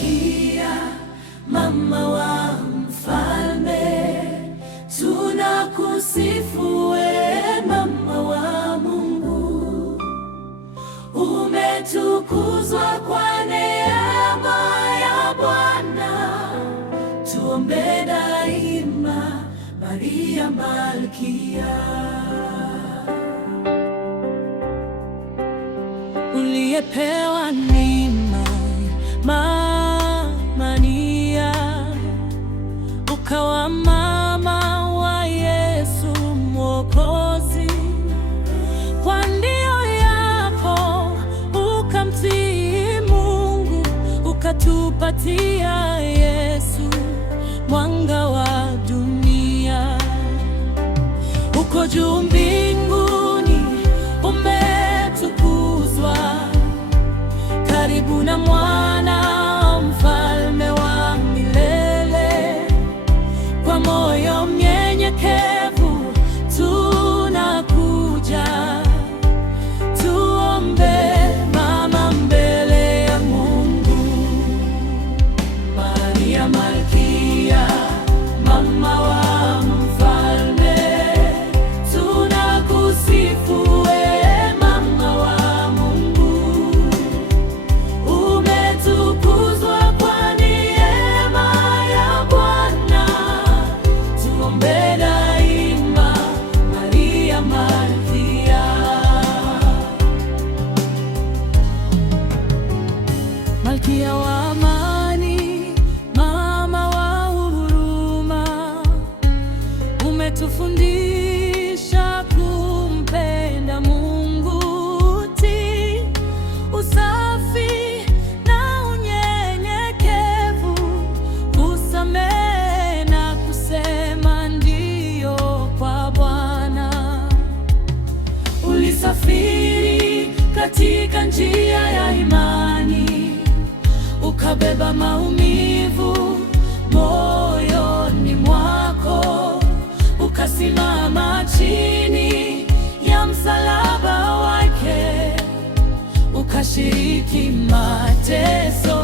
Malkia, mama wa mfalme, tunakusifu wewe, mama wa Mungu. Umetukuzwa kwa neema ya Bwana, tuombe daima, Maria Malkia. Uliyepewa neema, Mama Nia, ukawa mama wa Yesu Mwokozi. Kwa ndio yako ukamtii Mungu, ukatupatia Yesu, mwanga wa dunia. Uko juu mbinguni umetukuzwa, karibu na Mwana Mfalme wa milele. Kwa moyo mnyenyekevu tunakuja, tuombe mama mbele ya Mungu. Maria Malkia, mama wa mfalme, tunakusifu wewe, mama wa Mungu. Umetukuzwa kwa neema ya Bwana, tuombe daima, Maria Malkia. Malkia wa amani, mama wa huruma, umetufundisha kumpenda Mungu, utii, usafi na unyenyekevu, kusamehe na kusema ndiyo kwa Bwana. Ulisafiri katika njia ya imani, ukabeba maumivu moyoni mwako, ukasimama chini ya msalaba wake, ukashiriki mateso